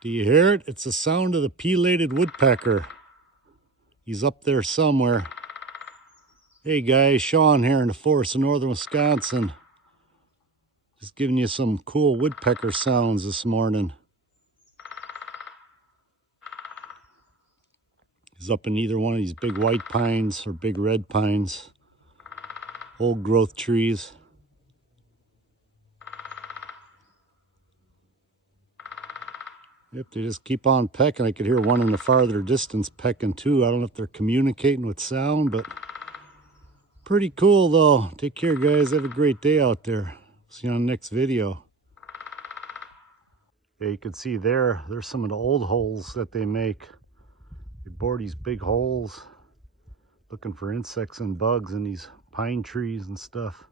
Do you hear it? It's the sound of the pileated woodpecker. He's up there somewhere. Hey guys, Sean here in the forest of northern Wisconsin. Just giving you some cool woodpecker sounds this morning. He's up in either one of these big white pines or big red pines. Old growth trees. Yep, they just keep on pecking. I could hear one in the farther distance pecking too. I don't know if they're communicating with sound, but pretty cool though. Take care guys, have a great day out there. See you on the next video. Yeah, you can see there's some of the old holes that they make. They bore these big holes looking for insects and bugs in these pine trees and stuff.